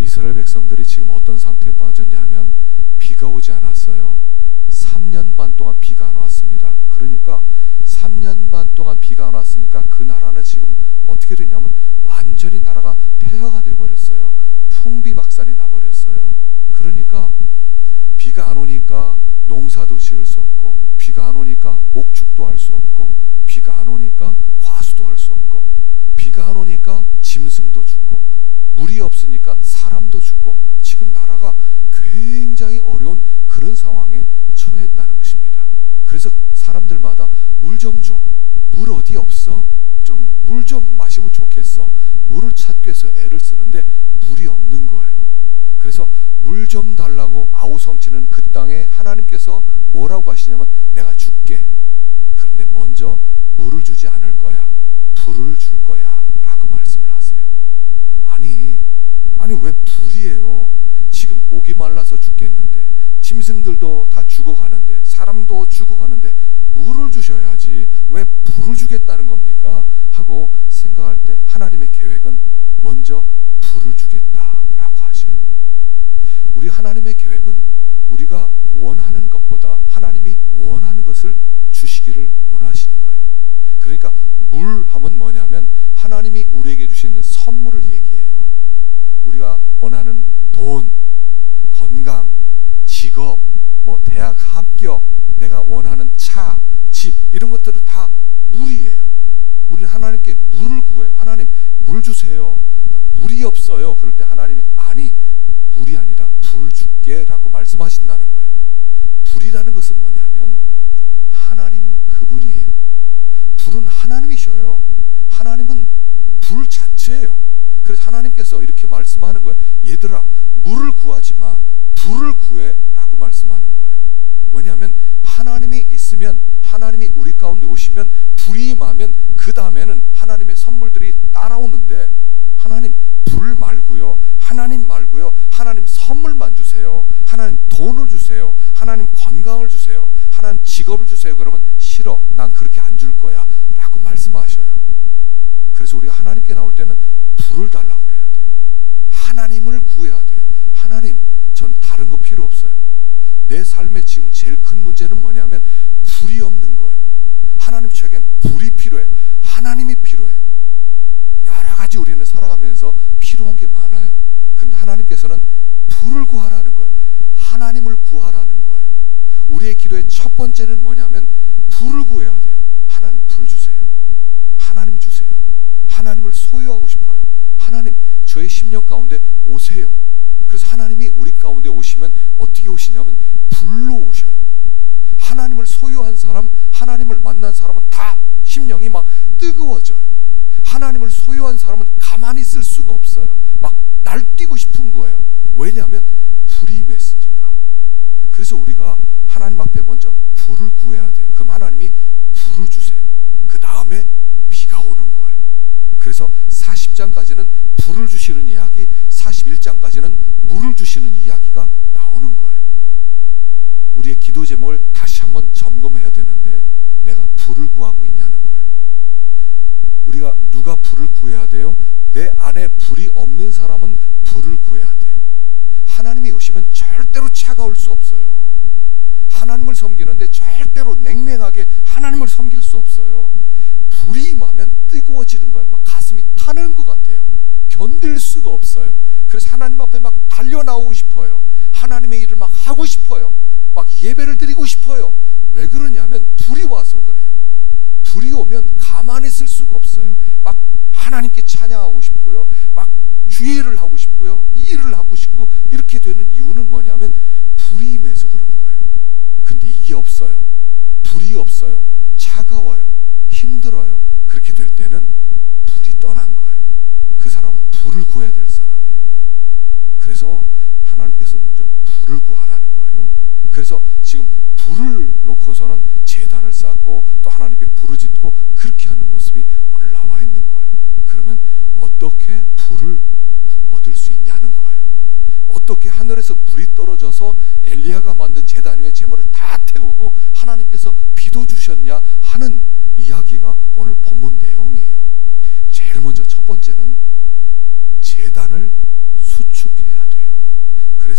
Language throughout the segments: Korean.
이스라엘 백성들이 지금 어떤 상태에 빠졌냐면 비가 오지 않았어요. 3년 반 동안 비가 안 왔습니다. 그러니까 3년 반 동안 비가 안 왔으니까 그 나라는 지금 어떻게 되냐면 완전히 나라가 폐허가 되어버렸어요. 풍비박산이 나버렸어요. 그러니까 비가 안 오니까 농사도 지을 수 없고, 비가 안 오니까 목축도 할 수 없고, 비가 안 오니까 과수도 할 수 없고, 비가 안 오니까 짐승도 죽고, 물이 없으니까 사람도 죽고, 지금 나라가 굉장히 어려운 그런 상황에 처했다는 것입니다. 그래서 사람들마다 물 좀 줘, 물 어디 없어? 좀 물 좀 마시면 좋겠어. 물을 찾기 위해서 애를 쓰는데 물이 없는 거예요. 그래서 물 좀 달라고 아우성치는 그 땅에 하나님께서 뭐라고 하시냐면 내가 줄게. 그런데 먼저 물을 주지 않을 거야. 불을 줄 거야 라고 말씀을 하세요. 아니 왜 불이에요? 지금 목이 말라서 죽겠는데, 짐승들도 다 죽어가는데, 사람도 죽어가는데 물을 주셔야지 왜 불을 주겠다는 겁니까? 하고 생각할 때 하나님의 계획은 먼저 불을 주겠다라고 하셔요. 우리 하나님의 계획은 우리가 원하는 것보다 하나님이 원하는 것을 주시기를 원하시는 거예요. 그러니까 물 하면 뭐냐면 하나님이 우리에게 주시는 선물을 얘기해요. 우리가 원하는 돈, 건강, 직업, 뭐 대학 합격, 내가 원하는 차, 집, 이런 것들은 다 물이에요. 우리는 하나님께 물을 구해요. 하나님 물 주세요. 물이 없어요. 그럴 때 하나님이 아니, 물이 아니라 불 줄게 라고 말씀하신다는 거예요. 불이라는 것은 뭐냐면 하나님 그분이에요. 불은 하나님이셔요. 하나님은 불 자체예요. 그래서 하나님께서 이렇게 말씀하는 거예요. 얘들아, 물을 구하지 마, 불을 구해 라고 말씀하는 거예요. 왜냐하면 하나님이 있으면, 하나님이 우리 가운데 오시면, 불이 임하면 그 다음에는 하나님의 선물들이 따라오는데, 하나님 불 말고요, 하나님 말고요, 하나님 선물만 주세요. 하나님 돈을 주세요. 하나님 건강을 주세요. 하나님 직업을 주세요. 그러면 싫어, 난 그렇게 안 줄 거야 라고 말씀하셔요. 그래서 우리가 하나님께 나올 때는 불을 달라고 그래야 돼요. 하나님을 구해야 돼요. 하나님, 전 다른 거 필요 없어요. 내 삶에 지금 제일 큰 문제는 뭐냐면 불이 없는 거예요. 하나님, 저에겐 불이 필요해요. 하나님이 필요해요. 여러 가지 우리는 살아가면서 필요한 게 많아요. 근데 하나님께서는 불을 구하라는 거예요. 하나님을 구하라는 거예요. 우리의 기도의 첫 번째는 뭐냐면 불을 구해야 돼요. 하나님 불 주세요. 하나님 주세요. 하나님을 소유하고 싶어요. 하나님, 저의 심령 가운데 오세요. 그래서 하나님이 우리 가운데 오시면 어떻게 오시냐면 불로 오셔요. 하나님을 소유한 사람, 하나님을 만난 사람은 다 심령이 막 뜨거워져요. 하나님을 소유한 사람은 가만히 있을 수가 없어요. 막 날뛰고 싶은 거예요. 왜냐하면 불이 임했으니까. 그래서 우리가 하나님 앞에 먼저 불을 구해야 돼요. 그럼 하나님이 불을 주세요. 그 다음에 비가 오는 거예요. 그래서 40장까지는 불을 주시는 이야기, 41장까지는 물을 주시는 이야기가 나오는 거예요. 우리의 기도 제목을 다시 한번 점검해야 되는데, 내가 불을 구하고 있냐는 거예요. 우리가 누가 불을 구해야 돼요? 내 안에 불이 없는 사람은 불을 구해야 돼요. 하나님이 오시면 절대로 차가울 수 없어요. 하나님을 섬기는데 절대로 냉랭하게 하나님을 섬길 수 없어요. 불이 임하면 뜨거워지는 거예요. 막 가슴이 타는 것 같아요. 견딜 수가 없어요. 그래서 하나님 앞에 막 달려 나오고 싶어요. 하나님의 일을 막 하고 싶어요. 막 예배를 드리고 싶어요. 왜 그러냐면 불이 와서 그래요. 불이 오면 가만히 있을 수가 없어요. 막 하나님께 찬양하고 싶고요, 막 주의를 하고 싶고요, 일을 하고 싶고, 이렇게 되는 이유는 뭐냐면 불이 임해서 그런 거예요. 근데 이게 없어요. 불이 없어요. 차가워요. 힘들어요. 그렇게 될 때는 불이 떠난 거예요. 그 사람은 불을 구해야 될 사람이에요. 그래서 하나님께서 먼저 불을 구하라는 거예요. 그래서 지금 불을 놓고서는 제단을 쌓고 또 하나님께 불을 짓고 그렇게 하는 모습이 오늘 나와 있는 거예요. 그러면 어떻게 불을 얻을 수 있냐는 거예요. 어떻게 하늘에서 불이 떨어져서 엘리야가 만든 제단 위에 제물을 다 태우고 하나님께서 비도 주셨냐 하는 이야기가 오늘 본문 내용이에요. 제일 먼저 첫 번째는 제단을 수축해야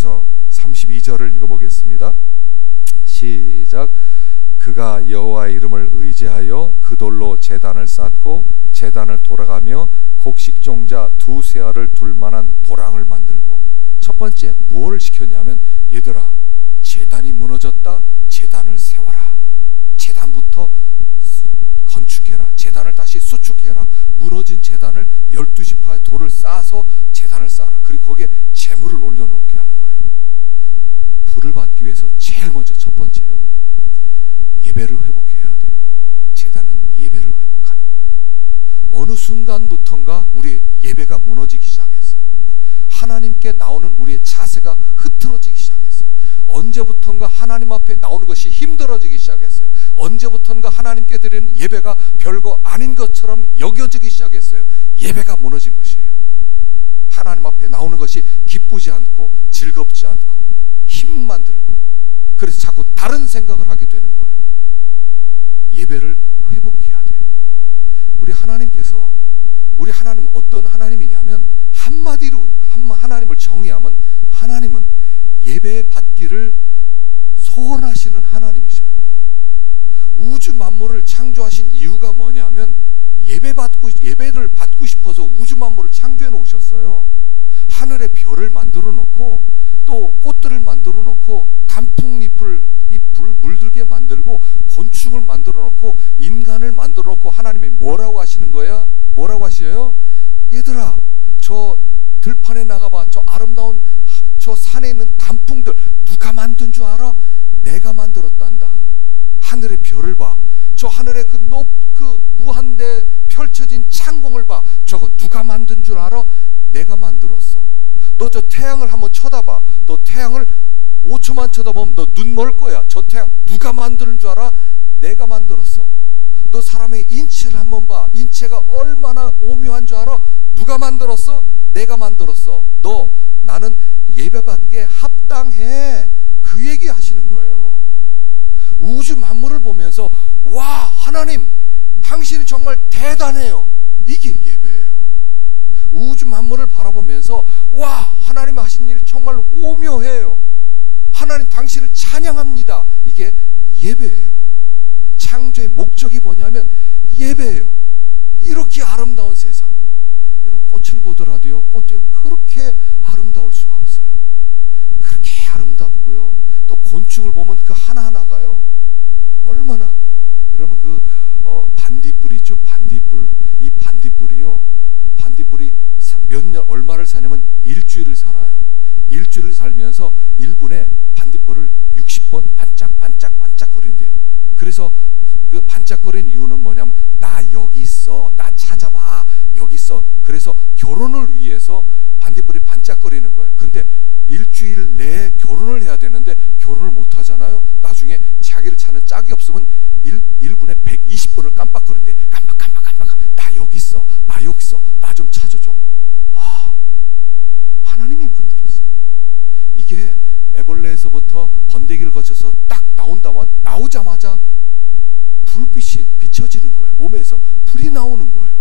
그래서 32절을 읽어보겠습니다. 시작. 그가 여호와의 이름을 의지하여 그 돌로 제단을 쌓고 제단을 돌아가며 곡식종자 두세 알을 둘 만한 도랑을 만들고, 첫 번째 무엇을 시켰냐면, 얘들아 제단이 무너졌다, 제단을 세워라. 제단부터 건축해라. 제단을 다시 수축해라. 무너진 제단을 12지파의 돌을 쌓아서 제단을 쌓아라. 그리고 거기에 재물을 올려놓게 하는 거예요. 불을 받기 위해서 제일 먼저 첫 번째요, 예배를 회복해야 돼요. 제단은 예배를 회복하는 거예요. 어느 순간부턴가 우리의 예배가 무너지기 시작했어요. 하나님께 나오는 우리의 자세가 흐트러지기 시작했어요. 언제부턴가 하나님 앞에 나오는 것이 힘들어지기 시작했어요. 언제부턴가 하나님께 드리는 예배가 별거 아닌 것처럼 여겨지기 시작했어요. 예배가 무너진 것이에요. 하나님 앞에 나오는 것이 기쁘지 않고 즐겁지 않고 힘만 들고, 그래서 자꾸 다른 생각을 하게 되는 거예요. 예배를 회복해야 돼요. 우리 하나님께서, 우리 하나님은 어떤 하나님이냐면, 한마디로 하나님을 정의하면 하나님은 예배 받기를 소원하시는 하나님이셔요. 우주 만물을 창조하신 이유가 뭐냐면, 예배를 받고 싶어서 우주 만물을 창조해 놓으셨어요. 하늘에 별을 만들어 놓고, 또 꽃들을 만들어 놓고, 단풍잎을 물들게 만들고, 곤충을 만들어 놓고, 인간을 만들어 놓고, 하나님이 뭐라고 하시는 거야? 뭐라고 하셔요? 얘들아 저 들판에 나가봐. 저 아름다운 저 산에 있는 단풍들 누가 만든 줄 알아? 내가 만들었단다. 하늘의 별을 봐. 저 하늘에 그 무한대 펼쳐진 창공을 봐. 저거 누가 만든 줄 알아? 내가 만들었어. 너 저 태양을 한번 쳐다봐. 너 태양을 5초만 쳐다보면 너 눈 멀 거야. 저 태양 누가 만드는 줄 알아? 내가 만들었어. 너 사람의 인체를 한번 봐. 인체가 얼마나 오묘한 줄 알아? 누가 만들었어? 내가 만들었어. 너 나는 예배받게 합당해. 그 얘기 하시는 거예요. 우주 만물을 보면서 와, 하나님 당신은 정말 대단해요. 이게 예배예요. 우주 만물을 바라보면서 와, 하나님 하신 일 정말 오묘해요. 하나님 당신을 찬양합니다. 이게 예배예요. 창조의 목적이 뭐냐면 예배예요. 이렇게 아름다운 세상, 여러분 꽃을 보더라도요, 꽃도요 그렇게 아름다울 수가 없어요. 그렇게 아름답고요, 또 곤충을 보면 그 하나하나가요 얼마나, 여러분 그 반딧불 있죠? 반딧불. 이 반딧불이요, 반딧불이 몇 년 얼마를 사냐면 일주일을 살아요. 일주일을 살면서 1분에 반딧불을 60번 반짝반짝 거린대요. 그래서 그 반짝거리는 이유는 뭐냐면 나 여기 있어, 나 찾아봐, 여기 있어. 그래서 결혼을 위해서 반딧불이 반짝거리는 거예요. 근데 일주일 내에 결혼을 해야 되는데 결혼을 못 하잖아요. 나중에 자기를 찾는 짝이 없으면 1분에 120번을 깜빡거린대. 깜빡 나 여기 있어, 나 여기 있어, 나 좀 찾아줘. 와, 하나님이 만들었어요. 이게 애벌레에서부터 번데기를 거쳐서 딱 나오자마자 불빛이 비춰지는 거예요. 몸에서 불이 나오는 거예요.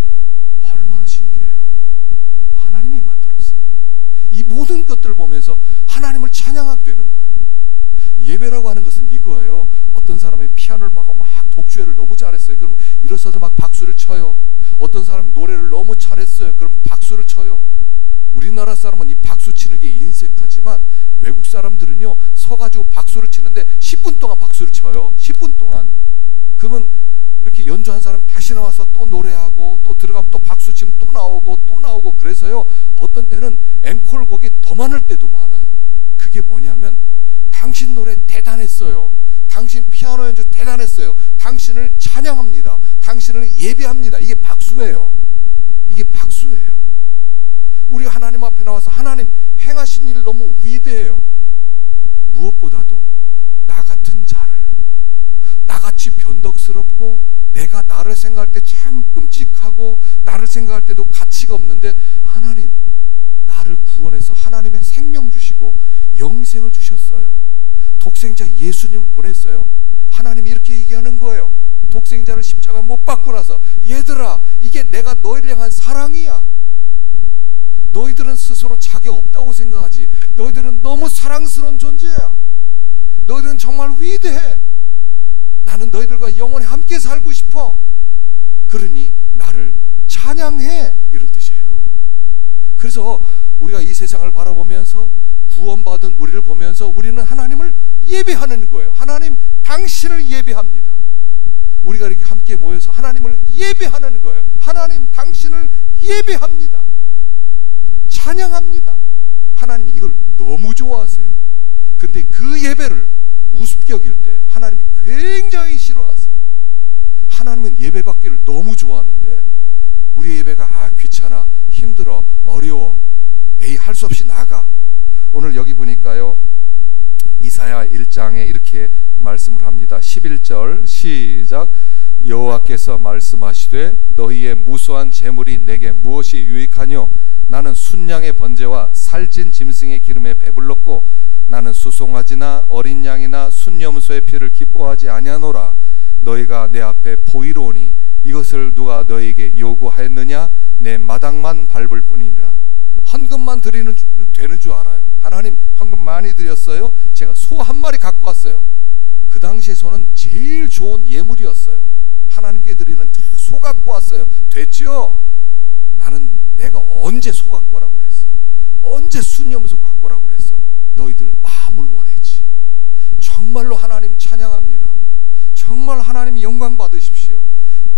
와, 얼마나 신기해요. 하나님이 만들었어요. 이 모든 것들을 보면서 하나님을 찬양하게 되는 거예요. 예배라고 하는 것은 이거예요. 어떤 사람이 피아노를 막 독주회를 너무 잘했어요. 그러면 일어서서 막 박수를 쳐요. 어떤 사람이 노래를 너무 잘했어요. 그럼 박수를 쳐요. 우리나라 사람은 이 박수 치는 게 인색하지만 외국 사람들은요 서가지고 박수를 치는데 10분 동안 박수를 쳐요. 10분 동안. 그러면 이렇게 연주한 사람이 다시 나와서 또 노래하고, 또 들어가면 또 박수 치면 또 나오고 그래서요 어떤 때는 앵콜곡이 더 많을 때도 많아요. 그게 뭐냐면 당신 노래 대단했어요. 당신 피아노 연주 대단했어요. 당신을 찬양합니다. 당신을 예배합니다. 이게 박수예요. 이게 박수예요. 우리 하나님 앞에 나와서 하나님 행하신 일 너무 위대해요. 무엇보다도 나 같은 자를, 나같이 변덕스럽고 내가 나를 생각할 때 참 끔찍하고 나를 생각할 때도 가치가 없는데 하나님 나를 구원해서 하나님의 생명 주시고 영생을 주셨어요. 독생자 예수님을 보냈어요. 하나님 이렇게 얘기하는 거예요. 독생자를 십자가 못 박고 나서 얘들아 이게 내가 너희를 향한 사랑이야. 너희들은 스스로 자격 없다고 생각하지. 너희들은 너무 사랑스러운 존재야. 너희들은 정말 위대해. 나는 너희들과 영원히 함께 살고 싶어. 그러니 나를 찬양해. 이런 뜻이에요. 그래서 우리가 이 세상을 바라보면서 구원받은 우리를 보면서 우리는 하나님을 예배하는 거예요. 하나님 당신을 예배합니다. 우리가 이렇게 함께 모여서 하나님을 예배하는 거예요. 하나님 당신을 예배합니다. 찬양합니다. 하나님이 이걸 너무 좋아하세요. 근데 그 예배를 우습게 여길 때 하나님이 굉장히 싫어하세요. 하나님은 예배 받기를 너무 좋아하는데 우리 예배가 귀찮아, 힘들어, 어려워, 할 수 없이 나가. 오늘 여기 보니까요, 이사야 1장에 이렇게 말씀을 합니다. 11절 시작. 여호와께서 말씀하시되 너희의 무수한 재물이 내게 무엇이 유익하뇨? 나는 순양의 번제와 살찐 짐승의 기름에 배불렀고 나는 수송아지나 어린 양이나 순염소의 피를 기뻐하지 아니하노라. 너희가 내 앞에 보이로오니 이것을 누가 너희에게 요구하였느냐? 내 마당만 밟을 뿐이니라. 헌금만 드리는 되는 줄 알아요. 하나님 헌금 많이 드렸어요. 제가 소 한 마리 갖고 왔어요. 그 당시에 소는 제일 좋은 예물이었어요. 하나님께 드리는 소 갖고 왔어요. 됐죠? 나는 내가 언제 소 갖고 오라고 그랬어? 언제 순염소 갖고 오라고 그랬어? 너희들 마음을 원했지. 정말로 하나님 찬양합니다. 정말 하나님 영광 받으십시오.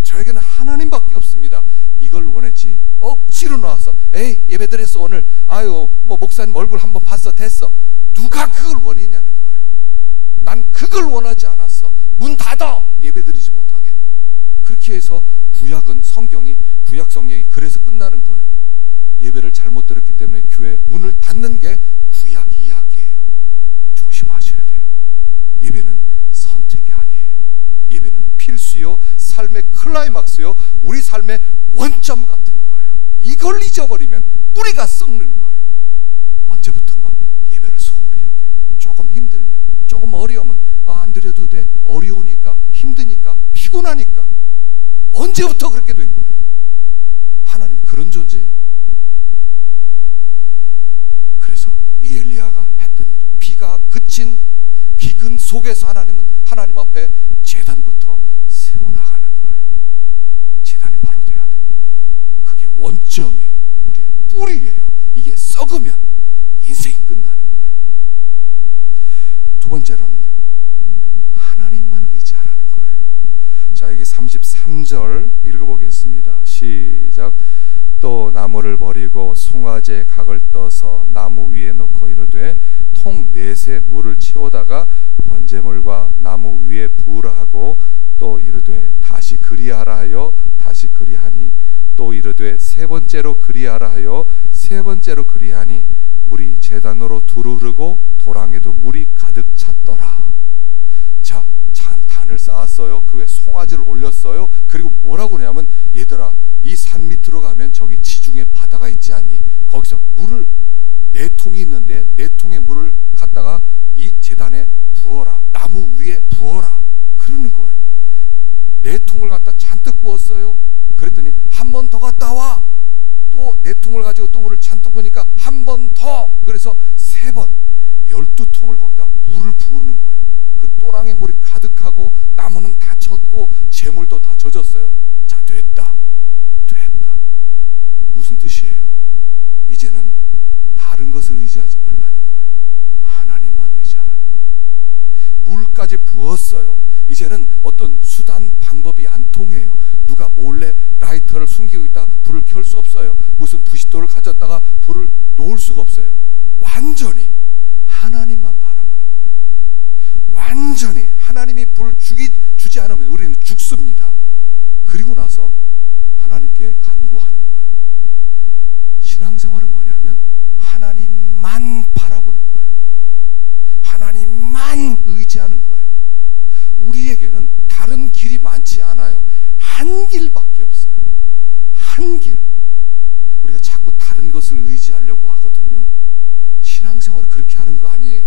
저에게는 하나님밖에 없습니다. 이걸 원했지. 억지로 나와서 예배 드렸어 오늘. 아유 뭐 목사님 얼굴 한번 봤어. 됐어. 누가 그걸 원했냐는 거예요. 난 그걸 원하지 않았어. 문 닫아. 예배 드리지 못하게. 그렇게 해서 구약 성경이 그래서 끝나는 거예요. 예배를 잘못 드렸기 때문에 교회 문을 닫는 게 구약 이야기예요. 조심하셔야 돼요. 예배는 선택이 아니에요. 예배는 필수요, 삶의 클라이막스요, 우리 삶의 원점 같은 거예요. 이걸 잊어버리면 뿌리가 썩는 거예요. 언제부턴가 예배를 소홀히 여겨. 조금 힘들면, 조금 어려우면 안 드려도 돼. 어려우니까, 힘드니까, 피곤하니까. 언제부터 그렇게 된 거예요? 하나님이 그런 존재예요. 그래서 이 엘리야가 했던 일은 비가 그친 기근 속에서 하나님 앞에 제단부터 세워나가는 거예요. 제단이 바로 돼야 돼요. 그게 원점이에요. 우리의 뿌리예요. 이게 썩으면 인생이 끝나는 거예요. 두 번째로는요, 하나님만 의지하라는 거예요. 자, 여기 33절 읽어보겠습니다. 시작. 또 나무를 버리고 송아지의 각을 떠서 나무 위에 놓고 이르되 통 넷에 물을 채우다가 번제물과 나무 위에 부으라 하고 또 이르되 다시 그리하라 하여 다시 그리하니 또 이르되 세 번째로 그리하라 하여 세 번째로 그리하니 물이 제단으로 두루 흐르고 도랑에도 물이 가득 찼더라. 자, 단을 쌓았어요. 그 위에 송아지를 올렸어요. 그리고 뭐라고 그러냐면 얘들아, 이 산 밑으로 가면 저기 지중해 바다가 있지 않니? 거기서 물을 4통이 있는데 4통의 물을 갖다가 이 제단에 부어라. 나무 위에 부어라. 그러는 거예요. 4통을 갖다 잔뜩 부었어요. 그랬더니 한 번 더 갔다 와. 또 4통을 가지고 또 물을 잔뜩 부으니까 한 번 더. 그래서 3번 12통을 거기다 물을 부으는 거예요. 그 또랑에 물이 가득하고 나무는 다 젖고 재물도 다 젖었어요. 자, 됐다. 무슨 뜻이에요? 이제는 다른 것을 의지하지 말라는 거예요. 하나님만 의지하라는 거예요. 물까지 부었어요. 이제는 어떤 수단 방법이 안 통해요. 누가 몰래 라이터를 숨기고 있다 불을 켤 수 없어요. 무슨 부싯돌을 가졌다가 불을 놓을 수가 없어요. 완전히 하나님만 바라보는 거예요. 완전히 하나님이 불을 주지 않으면 우리는 죽습니다. 그리고 나서 하나님께 간구하는 거예요. 신앙생활은 뭐냐면 하나님만 바라보는 거예요. 하나님만 의지하는 거예요. 우리에게는 다른 길이 많지 않아요. 한 길밖에 없어요. 한 길. 우리가 자꾸 다른 것을 의지하려고 하거든요. 신앙생활을 그렇게 하는 거 아니에요.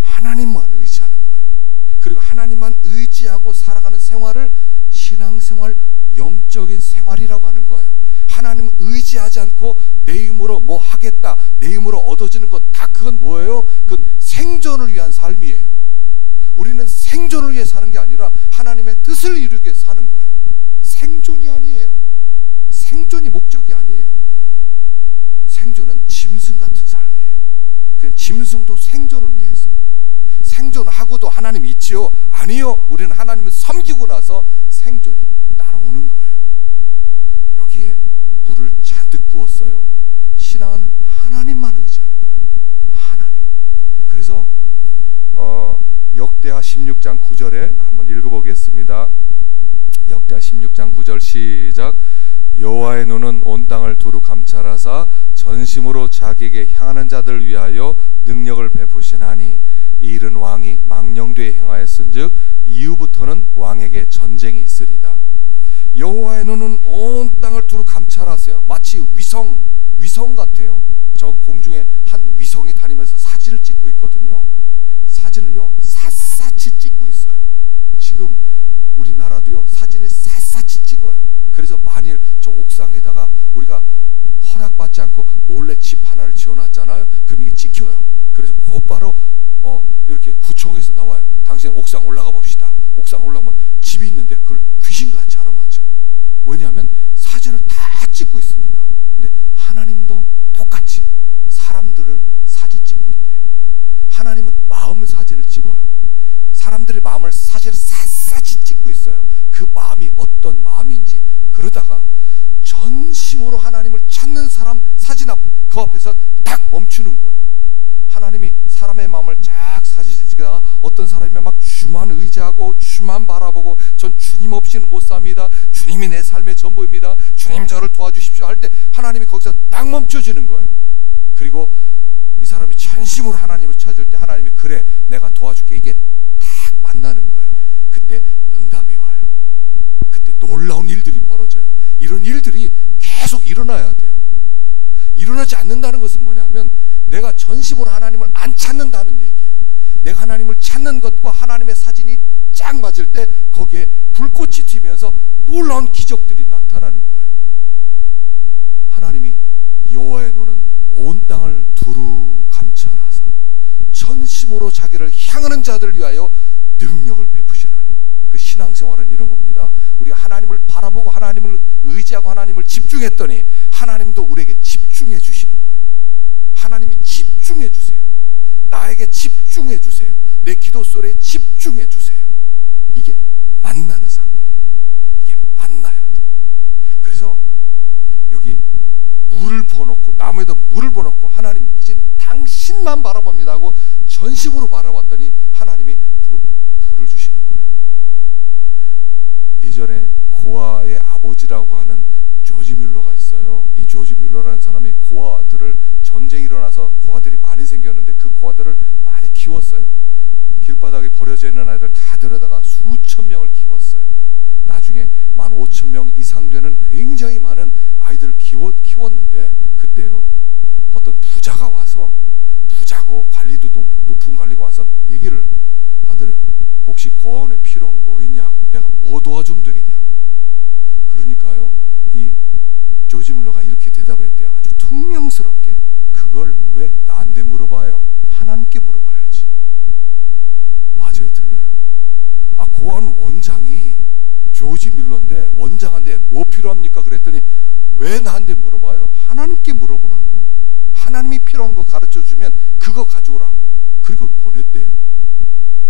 하나님만 의지하는 거예요. 그리고 하나님만 의지하고 살아가는 생활을 신앙생활, 영적인 생활이라고 하는 거예요. 하나님 의지하지 않고 내 힘으로 뭐 하겠다, 내 힘으로 얻어지는 것 다 그건 뭐예요? 그건 생존을 위한 삶이에요. 우리는 생존을 위해 사는 게 아니라 하나님의 뜻을 이루기 위해 사는 거예요. 생존이 아니에요. 생존이 목적이 아니에요. 생존은 짐승 같은 삶이에요. 그냥 짐승도 생존을 위해서. 생존하고도 하나님이 있지요? 아니요. 우리는 하나님을 섬기고 나서 생존이 따라오는 거예요. 여기에 물을 잔뜩 부었어요. 신앙은 하나님만 의지하는 거예요. 하나님. 그래서 역대하 16장 9절에 한번 읽어보겠습니다. 역대하 16장 9절 시작. 여호와의 눈은 온 땅을 두루 감찰하사 전심으로 자기에게 향하는 자들 위하여 능력을 베푸시나니 이 일은 왕이 망령되이 행하였은즉 이후부터는 왕에게 전쟁이 있으리다. 여호와의 눈은 온 땅을 두루 감찰하세요. 마치 위성 같아요. 저 공중에 한 위성이 다니면서 사진을 찍고 있거든요. 사진을요 샅샅이 찍고 있어요. 지금 우리나라도요 사진을 샅샅이 찍어요. 그래서 만일 저 옥상에다가 우리가 허락받지 않고 몰래 집 하나를 지어놨잖아요. 그럼 이게 찍혀요. 그래서 곧바로 이렇게 구청에서 나와요. 당신 옥상 올라가 봅시다. 옥상 올라가면 집이 있는데 그걸 귀신같이 알아맞혀요. 왜냐하면 사진을 다 찍고 있으니까. 근데 하나님도 똑같이 사람들을 사진 찍고 있대요. 하나님은 마음 사진을 찍어요. 사람들의 마음을 사진을 샅샅이 찍고 있어요. 그 마음이 어떤 마음인지. 그러다가 전심으로 하나님을 찾는 사람 사진 그 앞에서 딱 멈추는 거예요. 하나님이 사람의 마음을 쫙 사진을 찍다가 어떤 사람이 막 주만 의지하고 주만 바라보고 전 주님 없이는 못 삽니다. 주님이 내 삶의 전부입니다. 주님 저를 도와주십시오 할 때 하나님이 거기서 딱 멈춰지는 거예요. 그리고 이 사람이 전심으로 하나님을 찾을 때 하나님이 그래 내가 도와줄게 이게 딱 만나는 거예요. 그때 응답이 와요. 그때 놀라운 일들이 벌어져요. 이런 일들이 계속 일어나야 돼요. 일어나지 않는다는 것은 뭐냐면 내가 전심으로 하나님을 안 찾는다는 얘기예요. 내가 하나님을 찾는 것과 하나님의 사진이 쫙 맞을 때 거기에 불꽃이 튀면서 놀라운 기적들이 나타나는 거예요. 하나님이 여호와의 눈은 온 땅을 두루 감찰하사 전심으로 자기를 향하는 자들을 위하여 능력을 베푸시나니. 그 신앙생활은 이런 겁니다. 우리가 하나님을 바라보고 하나님을 의지하고 하나님을 집중했더니 하나님도 우리에게 집중해 주시는 거예요. 하나님이 집중해 주세요. 나에게 집중해 주세요. 내 기도 소리에 집중해 주세요. 이게 만나는 사건이에요. 이게 만나야 돼. 그래서 여기 물을 부어놓고 나무에다 물을 부어놓고 하나님 이젠 당신만 바라봅니다 하고 전심으로 바라봤더니 하나님이 불을 주시는 거예요. 예전에 고아의 아버지라고 하는 조지 뮬러가 있어요. 이 조지 뮬러라는 사람이 고아들을 전쟁이 일어나서 고아들이 많이 생겼는데 그 고아들을 많이 키웠어요. 길바닥에 버려져 있는 아이들 다 데려다가 수천 명을 키웠어요. 나중에 15,000명 이상 되는 굉장히 많은 아이들을 키웠는데 그때요 어떤 부자가 와서 부자고 관리도 높은 관리가 와서 얘기를 하더래요. 혹시 고아원에 필요한 거 뭐 있냐고, 내가 뭐 도와주면 되겠냐고. 그러니까요 이 조지 뮬러가 이렇게 대답했대요. 아주 퉁명스럽게. 그걸 왜 나한테 물어봐요? 하나님께 물어봐야지. 맞아요, 틀려요? 고아원 원장이 조지 뮬러인데 원장한테 뭐 필요합니까? 그랬더니 왜 나한테 물어봐요? 하나님께 물어보라고. 하나님이 필요한 거 가르쳐주면 그거 가져오라고. 그리고 보냈대요.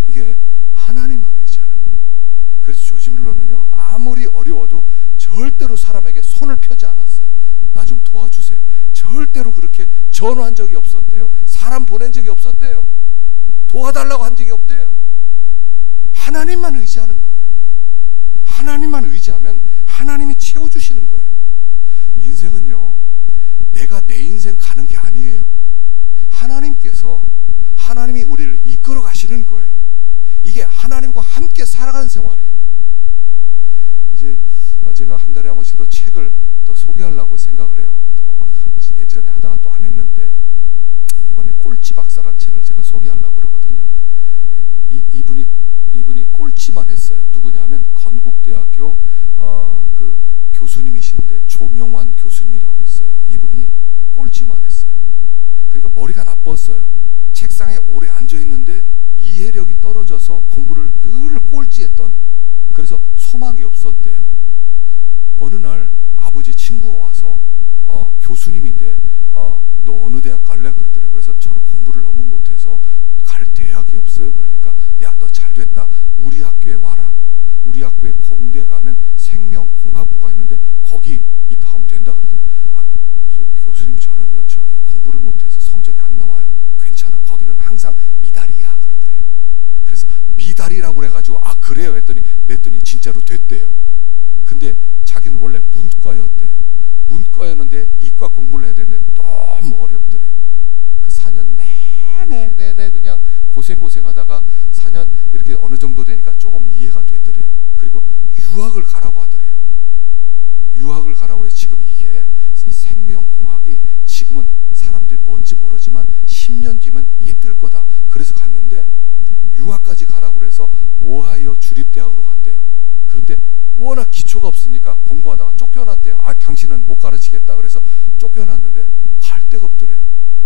이게 하나님만 의지하는 거예요. 그래서 조지 뮬러는요 아무리 어려워도 절대로 사람에게 손을 펴지 않았어요. 나 좀 도와주세요. 절대로 그렇게 전화한 적이 없었대요. 사람 보낸 적이 없었대요. 도와달라고 한 적이 없대요. 하나님만 의지하는 거예요. 하나님만 의지하면 하나님이 채워주시는 거예요. 인생은요 내가 내 인생 가는 게 아니에요. 하나님이 우리를 이끌어 가시는 거예요. 이게 하나님과 함께 살아가는 생활이에요. 이제 제가 한 달에 한 번씩 또 책을 또 소개하려고 생각을 해요. 또 막 예전에 하다가 또 안 했는데 이번에 꼴찌 박사라는 책을 제가 소개하려고 그러거든요. 이분이 이분이 꼴찌만 했어요. 누구냐면 건국대학교 그 교수님이신데 조명환 교수님이라고 있어요. 이분이 꼴찌만 했어요. 그러니까 머리가 나빴어요. 책상에 오래 앉아 있는데 이해력이 떨어져서 공부를 늘 꼴찌했던, 그래서 소망이 없었대요. 어느 날 아버지 친구가 와서 교수님인데 너 어느 대학 갈래? 그러더래요. 그래서 저는 공부를 너무 못해서 갈 대학이 없어요. 그러니까 야, 너 잘됐다. 우리 학교에 와라. 우리 학교에 공대 가면 생명공학부가 있는데 거기 입학하면 된다 그러더래요. 교수님, 저는요 저기 공부를 못해서 성적이 안 나와요. 괜찮아. 거기는 항상 미달이야 그러더래요. 그래서 미달이라고 그래가지고 아 그래요 냈더니 진짜로 됐대요. 근데 자기는 원래 문과였대요. 문과였는데 이과 공부를 해야 되는데 너무 어렵더래요. 그 4년 내내 그냥 고생하다가 4년 이렇게 어느 정도 되니까 조금 이해가 되더래요. 그리고 유학을 가라고 하더래요. 유학을 가라고 그래. 지금 이게 이 생명공학이 지금은 사람들이 뭔지 모르지만 10년 뒤면 이게 뜰 거다. 그래서 갔는데 유학까지 가라고 그래서 오하이오 주립대학으로 갔대요. 그런데 워낙 기초가 없으니까 공부하다가 쫓겨났대요. 아, 당신은 못 가르치겠다. 그래서 쫓겨났는데 갈 데가 없더래요.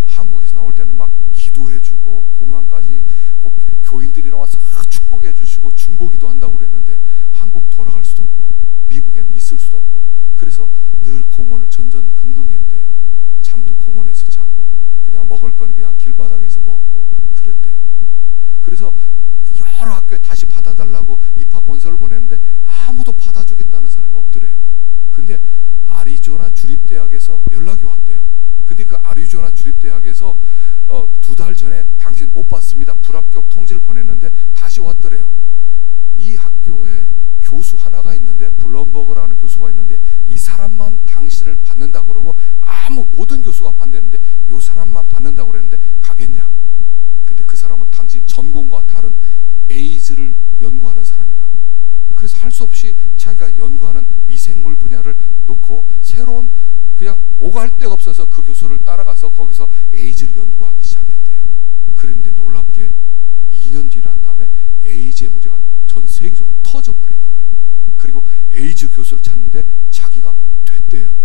한국에서 나올 때는 막 기도해주고 공항까지 꼭 교인들이랑 와서 축복해주시고 중보기도 한다고 그랬는데 한국 돌아갈 수도 없고 미국에는 있을 수도 없고 그래서 늘 공원을 전전긍긍했대요. 잠도 공원에서 자고 그냥 먹을 건 그냥 길바닥에서 먹고 그랬대요. 그래서 여러 학교에 다시 받아달라고 입학 원서를 보냈는데 아무도 받아주겠다는 사람이 없더래요. 근데 아리조나 주립대학에서 연락이 왔대요. 근데 그 아리조나 주립대학에서 2달 전에 당신 못 받습니다. 불합격 통지를 보냈는데 다시 왔더래요. 이 학교에 교수 하나가 있는데 블럼버그라는 교수가 있는데 이 사람만 당신을 받는다고 그러고 모든 교수가 반대했는데 이 사람만 받는다고 그랬는데 가겠냐고. 근데 그 사람은 당신 전공과 다른 에이즈를 연구하는 사람이라고. 그래서 할 수 없이 자기가 연구하는 미생물 분야를 놓고 새로운 그냥 오갈 데가 없어서 그 교수를 따라가서 거기서 에이즈를 연구하기 시작했대요. 그랬는데 놀랍게 2년 뒤 난 다음에 에이즈의 문제가 전 세계적으로 터져버린 거예요. 그리고 에이즈 교수를 찾는데 자기가 됐대요.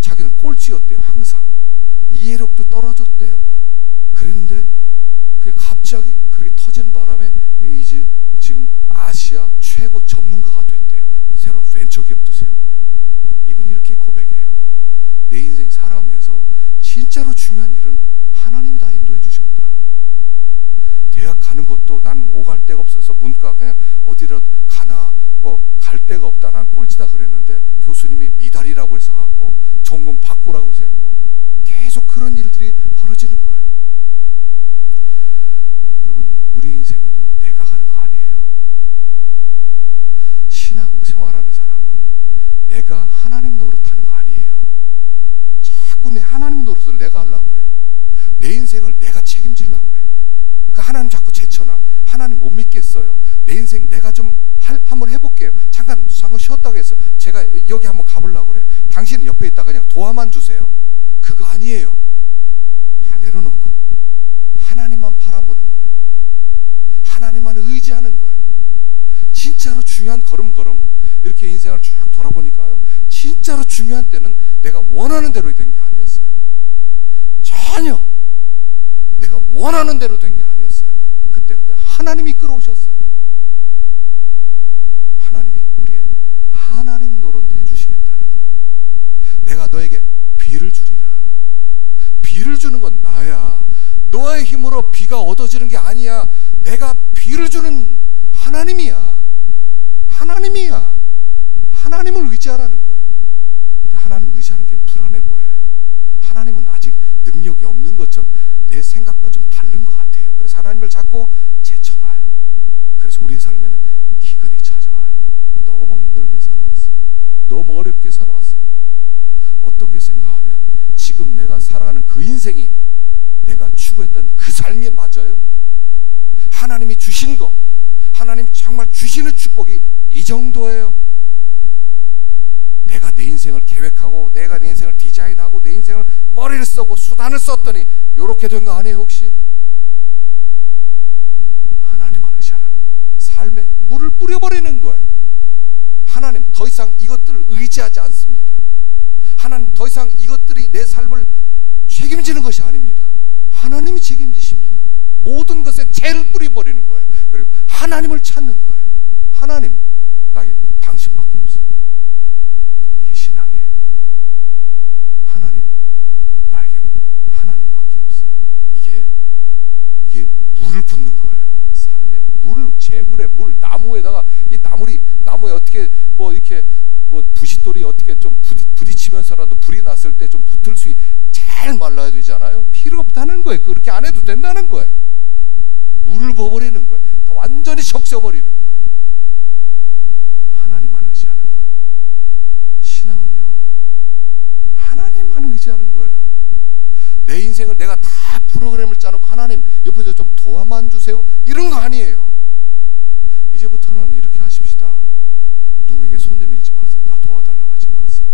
자기는 꼴찌였대요. 항상 이해력도 떨어졌대요. 그랬는데 그게 갑자기 그렇게 터진 바람에 에이즈 지금 아시아 최고 전문가가 됐대요. 새로운 벤처기업도 세우고요. 이분이 이렇게 고백해요. 내 인생 살아가면서 진짜로 중요한 일은 하나님이 다 인도해 주셨다. 대학 가는 것도 난 오갈 데가 없어서 문과 그냥 어디라도 가나 갈 데가 없다. 난 꼴찌다 그랬는데 교수님이 미달이라고 해서 갖고 전공 바꾸라고 해서 했고 계속 그런 일들이 벌어지는 거예요. 여러분, 우리 인생은요 내가 가는 거 아니에요. 신앙 생활하는 사람은 내가 하나님 노릇하는 거 아니에요. 자꾸 내 하나님 노릇을 내가 하려고 그래. 내 인생을 내가 책임지려고 그래. 하나님 자꾸 제쳐놔. 하나님 못 믿겠어요. 내 인생 내가 좀 한번 해볼게요. 잠깐 쉬었다고 해서 제가 여기 한번 가보려고 그래요. 당신 옆에 있다가 그냥 도와만 주세요. 그거 아니에요. 다 내려놓고 하나님만 바라보는 거예요. 하나님만 의지하는 거예요. 진짜로 중요한 걸음걸음 이렇게 인생을 쭉 돌아보니까요, 진짜로 중요한 때는 내가 원하는 대로 된 게 아니었어요. 전혀 내가 원하는 대로 된 게 아니었어요. 그때 하나님이 끌어오셨어요. 하나님이 우리의 하나님 노릇 해주시겠다는 거예요. 내가 너에게 비를 주리라. 비를 주는 건 나야. 너의 힘으로 비가 얻어지는 게 아니야. 내가 비를 주는 하나님이야. 하나님이야. 하나님을 의지하라는 거예요. 근데 하나님을 의지하는 게 불안해 보여요. 하나님은 아직 능력이 없는 것처럼 내 생각과 좀 다른 것 같아요. 그래서 하나님을 자꾸 제쳐놔요. 그래서 우리의 삶에는 기근이 찾아와요. 너무 힘들게 살아왔어요. 너무 어렵게 살아왔어요. 어떻게 생각하면 지금 내가 살아가는 그 인생이 내가 추구했던 그 삶이 맞아요? 하나님이 주신 거, 하나님 정말 주시는 축복이 이 정도예요. 내가 내 인생을 계획하고 내가 내 인생을 디자인하고 내 인생을 머리를 쓰고 수단을 썼더니 이렇게 된 거 아니에요? 혹시? 하나님만 의지하라는 거예요. 뿌려버리는 거예요. 하나님 더 이상 이것들을 의지하지 않습니다. 하나님 더 이상 이것들이 내 삶을 책임지는 것이 아닙니다. 하나님이 책임지십니다. 모든 것에 죄를 뿌려버리는 거예요. 그리고 하나님을 찾는 거예요. 하나님, 나에겐 당신밖에 없어요. 이게 신앙이에요. 하나님, 나에겐 하나님밖에 없어요. 이게 물을 붓는 거예요. 삶에 물을, 재물에 물, 나무에다가 이 나무에 어떻게 뭐 이렇게 뭐 부싯돌이 어떻게 좀 부딪히면서라도 불이 났을 때 좀 붙을 수 잘 말라야 되잖아요. 필요 없다는 거예요. 그렇게 안 해도 된다는 거예요. 물을 부어버리는 거예요. 완전히 적셔버리는 거예요. 하나님만 의지하는 거예요. 신앙은요, 하나님만 의지하는 거예요. 내 인생을 내가 다 프로그램을 짜놓고 하나님 옆에서 좀 도와만 주세요, 이런 거 아니에요. 이제부터는 이렇게 하십시다. 누구에게 손 내밀지 마세요. 나 도와달라고 하지 마세요.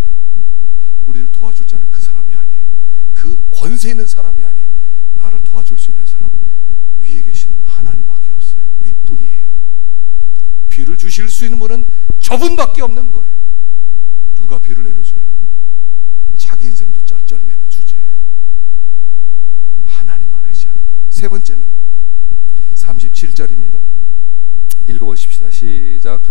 우리를 도와줄 자는 그 사람이 아니에요. 그 권세 있는 사람이 아니에요. 나를 도와줄 수 있는 사람은 위에 계신 하나님밖에 없어요. 위뿐이에요. 비를 주실 수 있는 분은 저분밖에 없는 거예요. 누가 비를 내려줘요? 자기 인생도 쩔쩔매는 주제예요. 하나님만 의지하는 거예요. 세 번째는 37절입니다. 읽어보십시다. 시작.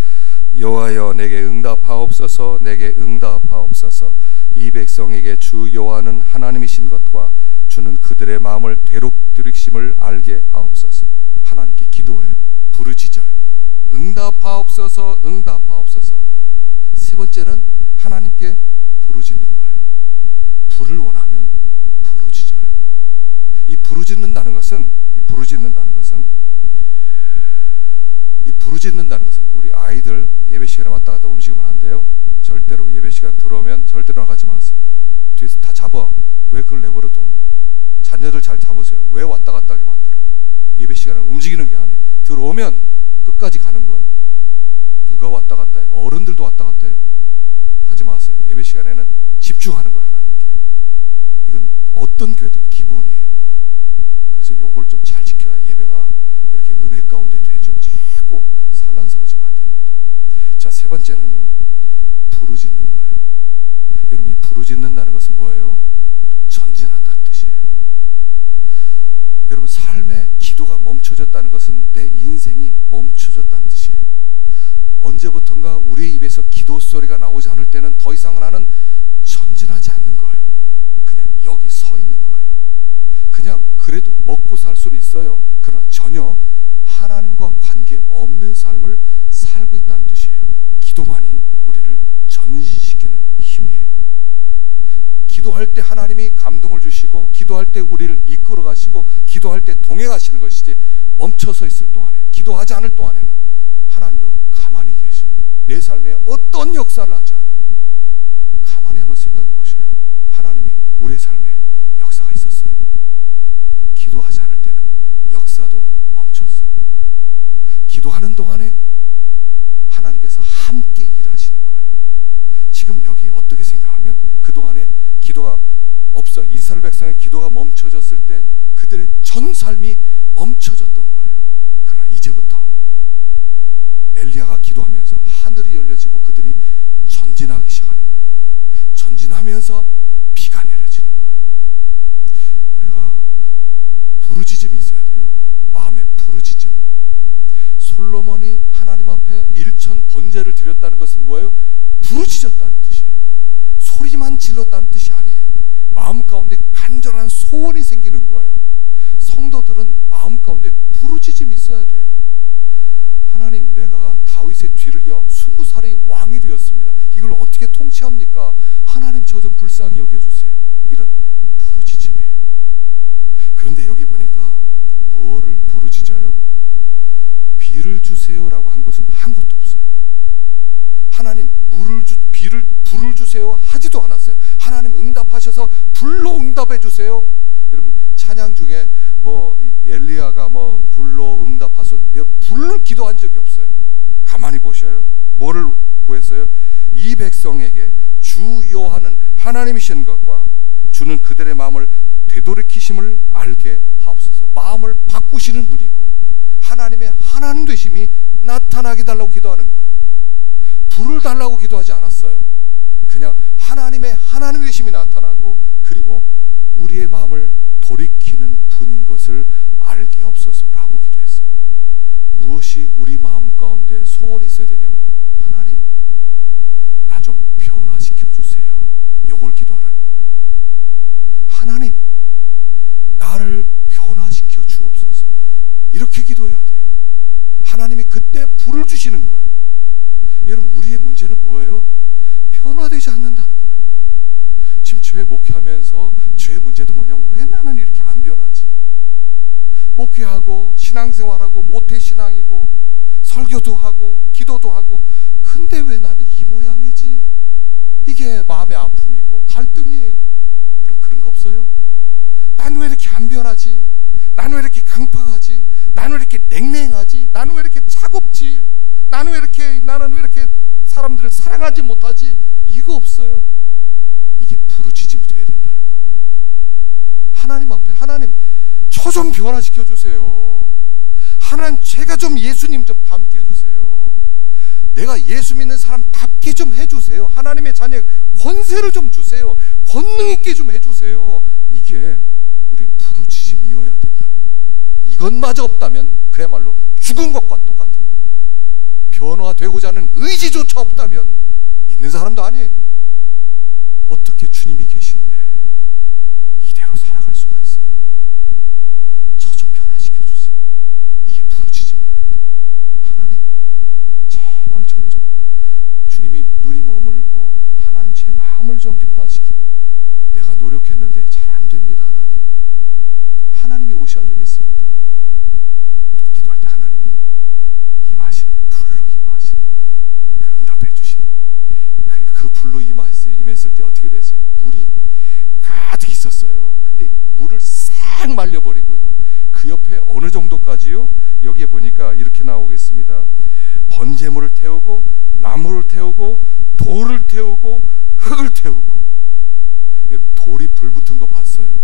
여호와여 내게 응답하옵소서. 내게 응답하옵소서. 이 백성에게 주 여호와는 하나님이신 것과 주는 그들의 마음을 되돌이킴을 알게 하옵소서. 하나님께 기도해요. 부르짖어요. 응답하옵소서, 응답하옵소서. 세 번째는 하나님께 부르짖는 거예요. 불을 원하면 부르짖어요. 이 부르짖는다는 것은 우리 아이들 예배 시간에 왔다 갔다 움직이면 안 돼요. 절대로 예배 시간 들어오면 절대로 나가지 마세요. 뒤에서 다 잡아. 왜 그걸 내버려둬? 자녀들 잘 잡으세요. 왜 왔다 갔다 하게 만들어? 예배 시간은 움직이는 게 아니에요. 들어오면 끝까지 가는 거예요. 누가 왔다 갔다 해요? 어른들도 왔다 갔다 해요. 하지 마세요. 예배 시간에는 집중하는 거예요. 하나님께. 이건 어떤 교회든 기본이에요. 그래서 요걸 좀 잘 지켜야 예배가 이렇게 은혜 가운데 되죠. 자꾸 산란스러워지면 안 됩니다. 자, 세 번째는요, 부르짖는 거예요. 여러분, 이 부르짖는다는 것은 뭐예요? 전진한다는 뜻이에요. 여러분, 삶의 기도가 멈춰졌다는 것은 내 인생이 멈춰졌다는 뜻이에요. 언제부턴가 우리의 입에서 기도 소리가 나오지 않을 때는 더 이상 나는 전진하지 않는 거예요. 그냥 여기 서 있는 거예요. 그냥 그래도 먹고 살 수는 있어요. 그러나 전혀 하나님과 관계 없는 삶을 살고 있다는 뜻이에요. 기도만이 우리를 전진시키는 힘이에요. 기도할 때 하나님이 감동을 주시고, 기도할 때 우리를 이끌어 가시고, 기도할 때 동행하시는 것이지, 멈춰서 있을 동안에, 기도하지 않을 동안에는 하나님도 가만히 계셔요. 내 삶에 어떤 역사를 하지 않아요. 가만히 한번 생각해 보셔요. 하나님이 우리의 삶에 역사가 있었어요. 기도하지 않을 때는 역사도 멈췄어요. 기도하는 동안에 하나님께서 함께 일하시는 거예요. 지금 여기 어떻게 생각하면 그동안에 기도가 없어, 이스라엘 백성의 기도가 멈춰졌을 때 그들의 전 삶이 멈춰졌던 거예요. 그러나 이제부터 엘리야가 기도하면서 하늘이 열려지고 그들이 전진하기 시작하는 거예요. 전진하면서 비가 내려지는 거예요. 우리가 부르짖음이 있어야 돼요. 마음의 부르짖음. 솔로몬이 하나님 앞에 일천 번제를 드렸다는 것은 뭐예요? 부르짖었다는 뜻이에요. 소리만 질렀다는 뜻이 아니에요. 마음 가운데 간절한 소원이 생기는 거예요. 성도들은 마음 가운데 부르짖음이 있어야 돼요. 하나님, 내가 다윗의 뒤를 이어 20살의 왕이 되었습니다. 이걸 어떻게 통치합니까? 하나님, 저 좀 불쌍히 여겨주세요. 이런 부르짖음이에요. 그런데 여기 보니까 무엇을 부르짖어요? 비를 주세요라고 한 것은 한 곳도 없어요. 하나님, 불을 주세요 하지도 않았어요. 하나님 응답하셔서 불로 응답해 주세요. 여러분, 찬양 중에 뭐 엘리야가 뭐 불로 응답하소, 불로 기도한 적이 없어요. 가만히 보셔요. 뭐를 구했어요? 이 백성에게 주 여호와는 하나님이신 것과 주는 그들의 마음을 되돌이키심을 알게 하옵소서. 마음을 바꾸시는 분이고 하나님의 하나님 되심이 나타나게 달라고 기도하는 거예요. 불을 달라고 기도하지 않았어요. 그냥 하나님의 하나님 계심이 나타나고, 그리고 우리의 마음을 돌이키는 분인 것을 알게 없어서라고 기도했어요. 무엇이 우리 마음 가운데 소원이 있어야 되냐면, 하나님 나 좀 변화시켜 주세요. 이걸 기도하라는 거예요. 하나님 나를 변화시켜 주옵소서. 이렇게 기도해야 돼요. 하나님이 그때 불을 주시는 거예요. 여러분, 우리의 문제는 뭐예요? 변화되지 않는다는 거예요. 지금 교회 목회하면서 죄의 문제도 뭐냐면, 왜 나는 이렇게 안 변하지? 목회하고 신앙생활하고 모태신앙이고 설교도 하고 기도도 하고, 근데 왜 나는 이 모양이지? 이게 마음의 아픔이고 갈등이에요. 여러분, 그런 거 없어요? 난 왜 이렇게 안 변하지? 나는 왜 이렇게 강팍하지? 나는 왜 이렇게 냉랭하지? 나는 왜 이렇게 차갑지? 나는 왜 이렇게 사람들을 사랑하지 못하지? 이거 없어요. 이게 부르짖음이 돼야 된다는 거예요. 하나님 앞에, 하나님 저 좀 변화시켜 주세요. 하나님 제가 좀 예수님 좀 닮게 해주세요. 내가 예수 믿는 사람답게 좀 해주세요. 하나님의 자녀의 권세를 좀 주세요. 권능 있게 좀 해주세요. 이게 우리의 부르짖음이어야 된다는 거예요. 이것마저 없다면 그야말로 죽은 것과 똑같은 거예요. 변화되고자 하는 의지조차 없다면 믿는 사람도 아니에요. 어떻게 주님이 계신데 이대로 살아갈 수가 있어요? 저 좀 변화시켜 주세요. 이게 부르짖음이어야 돼요. 하나님 제발 저를 좀, 주님이 눈이 머물고 하나님 제 마음을 좀 변화시키고, 내가 노력했는데 잘 안 됩니다. 하나님이 오셔야 되겠습니다. 기도할 때 하나님이 임하시는 거예요. 불로 임하시는 거예요. 그 응답해 주시는 거예요. 그리고 그 불로 임했을 때 어떻게 됐어요? 물이 가득 있었어요. 근데 물을 싹 말려버리고요. 그 옆에 어느 정도까지요? 여기에 보니까 이렇게 나오겠습니다. 번제물을 태우고 나무를 태우고 돌을 태우고 흙을 태우고. 돌이 불 붙은 거 봤어요?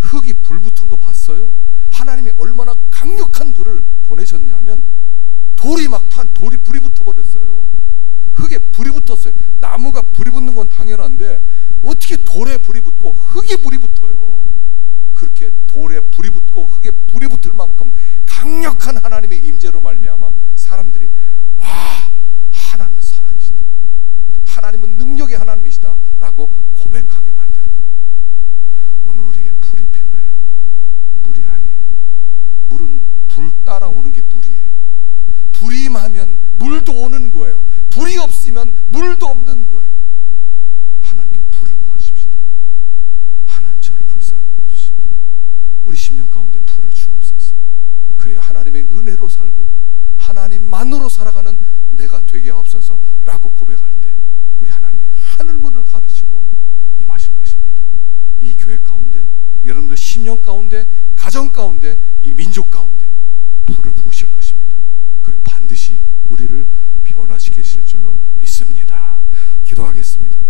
흙이 불 붙은 거 봤어요? 하나님이 얼마나 강력한 불을 보내셨냐면, 돌이 불이 붙어버렸어요. 흙에 불이 붙었어요. 나무가 불이 붙는 건 당연한데 어떻게 돌에 불이 붙고 흙에 불이 붙어요? 그렇게 돌에 불이 붙고 흙에 불이 붙을 만큼 강력한 하나님의 임재로 말미암아 사람들이, 와, 하나님은 살아계시다, 하나님은 능력의 하나님이시다 라고 고백하게 만드는 거예요. 오늘 우리에게 불이 필요해요. 물이 아니에요. 물은 불 따라오는 게 물이에요. 불이 임하면 물도 오는 거예요. 불이 없으면 물도 없는 거예요. 하나님께 불을 구하십시다. 하나님 저를 불쌍히 여겨주시고 우리 심령 가운데 불을 주옵소서. 그래야 하나님의 은혜로 살고 하나님만으로 살아가는 내가 되게 하옵소서 라고 고백할 때 우리 하나님이 하늘문을 가르치고 임하실 것입니다. 이 교회 가운데, 여러분들 심령 가운데, 가정 가운데, 이 민족 가운데 불을 부으실 것입니다. 그리고 반드시 우리를 변화시키실 줄로 믿습니다. 기도하겠습니다.